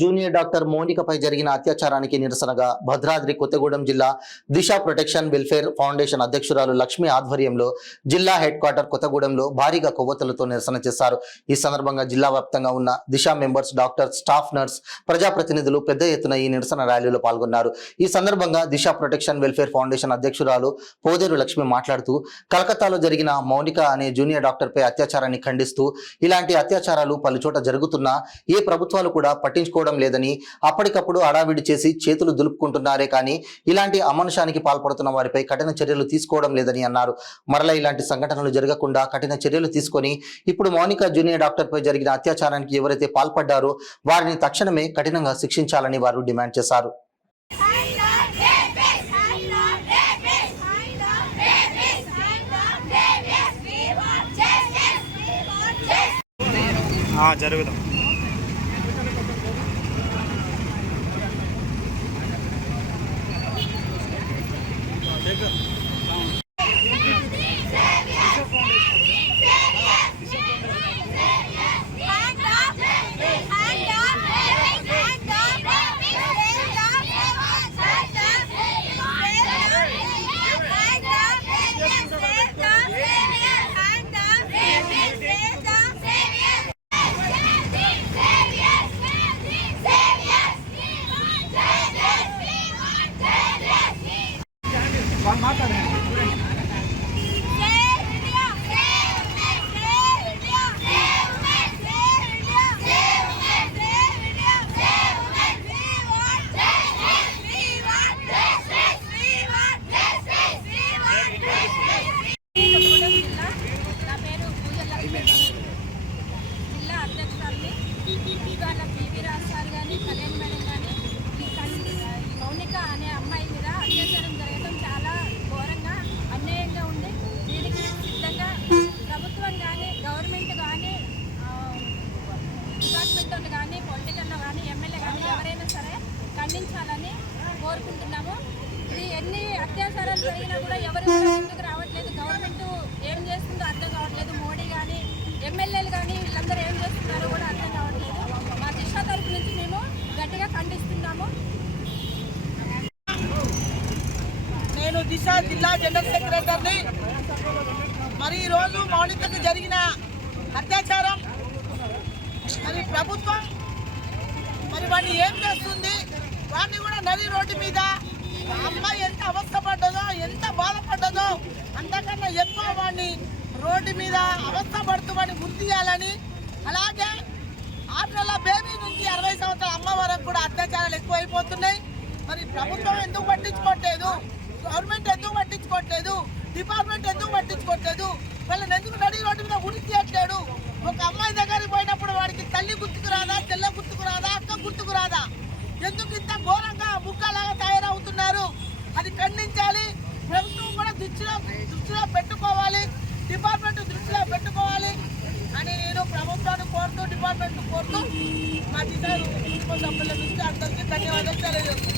Junior doctor మోనికపై జరిగిన అత్యాచారానికి నిరసనగా భద్రాద్రి కొత్తగూడెం జిల్లా దిశ ప్రొటెక్షన్ వెల్ఫేర్ ఫౌండేషన్ అధ్యక్షురాలు లక్ష్మి ఆధ్వర్యంలో జిల్లా హెడ్ క్వార్టర్ కొత్తగూడెంలో భారీగా కొవ్వొత్తులతో నిరసన చేశారు। ఈ సందర్భంగా జిల్లా వ్యాప్తంగా ఉన్న దిశ మెంబర్స్, డాక్టర్, స్టాఫ్ నర్స్, ప్రజాప్రతినిధులు పెద్ద ఎత్తున ఈ నిరసన ర్యాలీలో పాల్గొన్నారు। ఈ సందర్భంగా దిశ ప్రొటెక్షన్ వెల్ఫేర్ ఫౌండేషన్ అధ్యక్షురాలు పోదేరు లక్ష్మి మాట్లాడుతూ కలకత్తాలో జరిగిన మౌనిక అనే జూనియర్ డాక్టర్ పై అత్యాచారాన్ని ఖండిస్తూ ఇలాంటి అత్యాచారాలు పలుచోట జరుగుతున్నా ఏ ప్రభుత్వాలు కూడా పట్టించుకోవడం లేదని, అప్పటికప్పుడు అడావిడి చేసి చేతులు దులుపుకుంటున్నారే కానీ ఇలాంటి అమానుషానికి పాల్పడుతున్న వారిపై కఠిన చర్యలు తీసుకోవడం లేదని అన్నారు। మరలా ఇలాంటి సంఘటనలు జరగకుండా కఠిన చర్యలు తీసుకొని ఇప్పుడు మౌనిక జూనియర్ డాక్టర్ పై జరిగిన అత్యాచారానికి ఎవరైతే పాల్పడ్డారో వారిని తక్షణమే కఠినంగా శిక్షించాలని వారు డిమాండ్ చేశారు। జరుగుదాం మౌనిక అనే అమ్మాయి మీద అత్యాచారం జరగడం చాలా ఘోరంగా అన్యాయంగా ఉంది। దీనికి సిద్ధంగా ప్రభుత్వం కానీ, గవర్నమెంట్ కానీ, డిపార్ట్మెంట్ కానీ, పొలిటికల్లో కానీ, ఎమ్మెల్యే కానీ ఎవరైనా సరే ఖండించాలని కోరుకుంటున్నాము। ఇది ఎన్ని అత్యాచారాలు జరిగినా కూడా ఎవరు ముందుకు రావట్లేదు। గవర్నమెంట్ ఏం చేస్తుందో అర్థం కావట్లేదు। మోడీ కానీ, ఎమ్మెల్యేలు కానీ వీళ్ళందరూ ఏం చేస్తున్నారో కూడా అర్థం కావట్లేదు। మా దిశ తరపు నుంచి మేము గట్టిగా ఖండిస్తున్నాము। నేను దిశ జిల్లా జనరల్ సెక్రటరీని। మరి ఈరోజు మౌనికకు జరిగిన అత్యాచారం మరి ప్రభుత్వం మరి వాడిని ఏం చేస్తుంది? వాడిని కూడా నది రోడ్డు మీద అమ్మాయి ఎంత అవస్థపడ్డదో, ఎంత బాధపడ్డదో అంతకన్నా ఎక్కువ వాడిని రోడ్డు మీద అవస్థపడుతూ వాడిని గుర్తు చేయాలని, అలాగే 6 నెలల బేబీ నుంచి 60 సంవత్సరాల అమ్మ వరకు కూడా అత్యాచారాలు ఎక్కువైపోతున్నాయి। మరి ప్రభుత్వం ఎందుకు పట్టించుకోవట్లేదు? గవర్నమెంట్ ఎందుకు పట్టించుకోవట్లేదు? డిపార్ట్మెంట్ ఎందుకు పట్టించుకోవట్లేదు? వాళ్ళని ఎందుకు నడి రోడ్డు మీద గుర్తు చేయట్లేడు? ఒక అమ్మాయి దగ్గరికి పోయినప్పుడు వాడికి తల్లి గుర్తుకు రాదా, చెల్ల గుర్తుకు రాదా, అక్క గుర్తుకు రాదా? ఎందుకు ఇంత ఘోరంగా ముక్కలాగా తయారవుతున్నారు? అది ఖండించాలి। ప్రభుత్వం కూడా దృష్టిలో పెట్టుకోవాలి, డిపార్ట్మెంట్ దృష్టిలో పెట్టుకోవాలి అని నేను ప్రభుత్వాన్ని కోరుతూ, డిపార్ట్మెంట్ కోరుతూ మా జిల్లా కుటుంబ సభ్యుల నుంచి అందరికీ ధన్యవాదాలు తెలియజేస్తున్నాను।